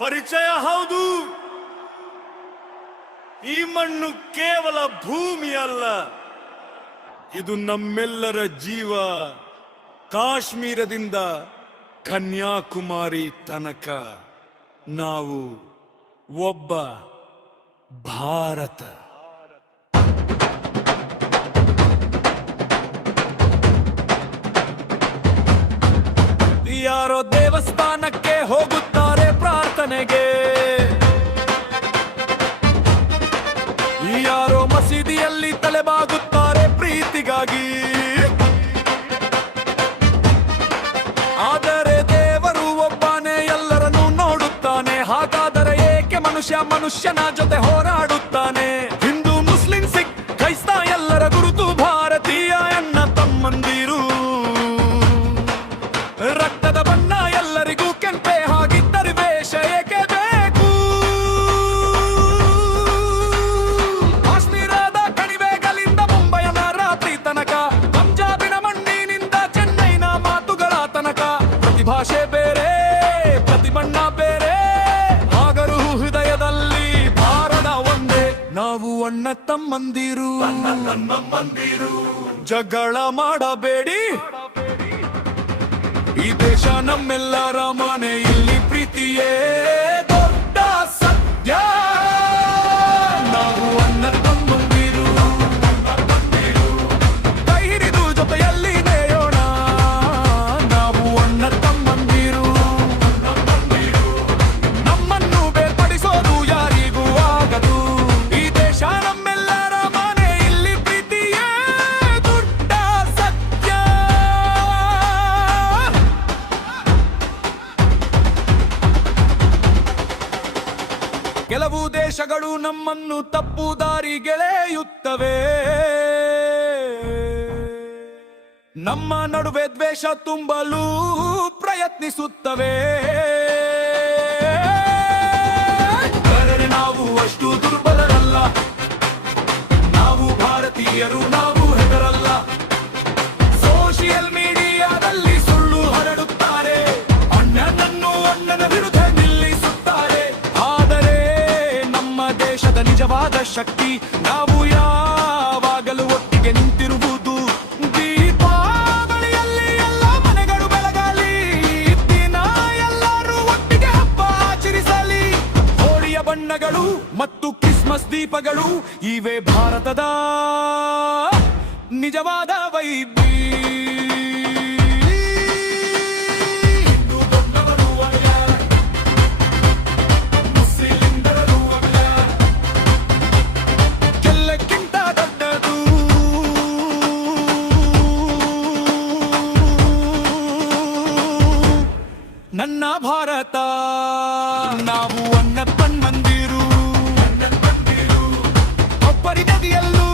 ಪರಿಚಯ ಹೌದು. ಈ ಮಣ್ಣು ಕೇವಲ ಭೂಮಿ ಅಲ್ಲ, ಇದು ನಮ್ಮೆಲ್ಲರ ಜೀವ. ಕಾಶ್ಮೀರದಿಂದ ಕನ್ಯಾಕುಮಾರಿ ತನಕ ನಾವು ಒಬ್ಬ ಭಾರತ. ಯಾರೋ ದೇವಸ್ಥಾನಕ್ಕೆ ಹೋಗುತ್ತಾರೆ ಪ್ರಾರ್ಥನೆಗೆ, ಯಾರೋ ಮಸೀದಿಯಲ್ಲಿ ತಲೆಬಾಗುತ್ತಾರೆ ಪ್ರೀತಿಗಾಗಿ. ಆದರೆ ದೇವರು ಒಬ್ಬನೇ ಎಲ್ಲರನ್ನೂ ನೋಡುತ್ತಾನೆ. ಹಾಗಾದರೆ ಏಕೆ ಮನುಷ್ಯನ ಜೊತೆ ಹೋರಾಡುತ್ತಾನೆ? ಹಿಂದೂ ಮುಸ್ಲಿಂ ಸಿಖ್ ಕ್ರೈಸ್ತ ಎಲ್ಲರ ಗುರುತು ಭಾರತೀಯ ಅಣ್ಣ ತಮ್ಮಂದಿರು. ರಕ್ತದ ಬಣ್ಣ ಎಲ್ಲರಿಗೂ ಕೆಂಪೆ, ಹಾಗಿದ್ದರೆ ವೇಷ ಏಕೆ ಬೇಕು? ಕಾಶ್ಮೀರದ ಕಣಿವೆಗಳಿಂದ ಮುಂಬೈನ ರಾತ್ರಿ ತನಕ, ಪಂಜಾಬಿನ ಮಣ್ಣಿನಿಂದ ಚೆನ್ನೈನ ಮಾತುಗಳ ತನಕ, ಪ್ರತಿ ಭಾಷೆ ಬೇರೆ, ಪ್ರತಿ ಬಣ್ಣ ಬೇರೆ, ಆದರೂ ಹೃದಯದಲ್ಲಿ ಭಾರತ ಒಂದೇ. ನಾವು ಅಣ್ಣ ತಮ್ಮಂದಿರು. ಜಗಳ ಮಾಡಬೇಡಿ, ಈ ದೇಶ ನಮ್ಮೆಲ್ಲರ ಮನೆ. ಇಲ್ಲಿ ಪ್ರೀತಿಯೇ ದೊಡ್ಡ ಸತ್ಯ. ನಾವು ಅಣ್ಣ ತಮ್ಮಂದಿರು. ಕೈ ಹಿಡಿದು ಜೊತೆಯಲ್ಲಿ ನೇಯೋಣ. ನಾವು ಅಣ್ಣ ತಮ್ಮಂದಿರು. ನಮ್ಮನ್ನು ಬೇರ್ಪಡಿಸೋದು ಯಾರಿಗೂ ಆಗದು. ಈ ದೇಶ ನಮ್ಮೆಲ್ಲರ ಮನೆ. ಇಲ್ಲಿ ಪ್ರೀತಿಯೇ ದೊಡ್ಡ ಸತ್ಯ. ಕೆಲವು ದೇಶಗಳು ನಮ್ಮನ್ನು ತಪ್ಪು ದಾರಿಗೆಳೆಯುತ್ತವೆ. ನಮ್ಮ ನಡುವೆ ದ್ವೇಷ ತುಂಬಲು ಪ್ರಯತ್ನಿಸುತ್ತವೆ. ಆದರೆ ನಾವು ಅಷ್ಟು ದುರ್ಬಲರಲ್ಲ. ನಾವು ಭಾರತೀಯರು, ನಾವು ಹೆದರಲ್ಲ. ಸೋಷಿಯಲ್ ಮೀಡಿಯಾದಲ್ಲಿ ಸುಳ್ಳು ಹರಡುತ್ತಾರೆ, ಅಣ್ಣನನ್ನು ಅಣ್ಣನ ವಿರುದ್ಧ ನಿಲ್ಲಿಸುತ್ತಾರೆ. ಆದರೆ ನಮ್ಮ ದೇಶದ ನಿಜವಾದ ಶಕ್ತಿ ನಾವು ಯಾವಾಗಲೂ ಒಟ್ಟಿಗೆ ನಿಂತಿರುವುದು. ದೀಪಾವಳಿಯಲ್ಲಿ ಎಲ್ಲ ಮನೆಗಳು ಬೆಳಗಲಿ, ದಿನ ಎಲ್ಲರೂ ಒಟ್ಟಿಗೆ ಹಬ್ಬ ಆಚರಿಸಲಿ. ಹೋಳಿಯ ಬಣ್ಣಗಳು ಮತ್ತು ಕ್ರಿಸ್ಮಸ್ ದೀಪಗಳು ಇವೆ ಭಾರತದ ನಿಜವಾದ ವೈಭವ. ನನ್ನ ಭಾರತ, ನಾವು ಅಣ್ಣ ತಮ್ಮಂದಿರು. ಒಬ್ಬರಿ ನದಿಯಲ್ಲೂ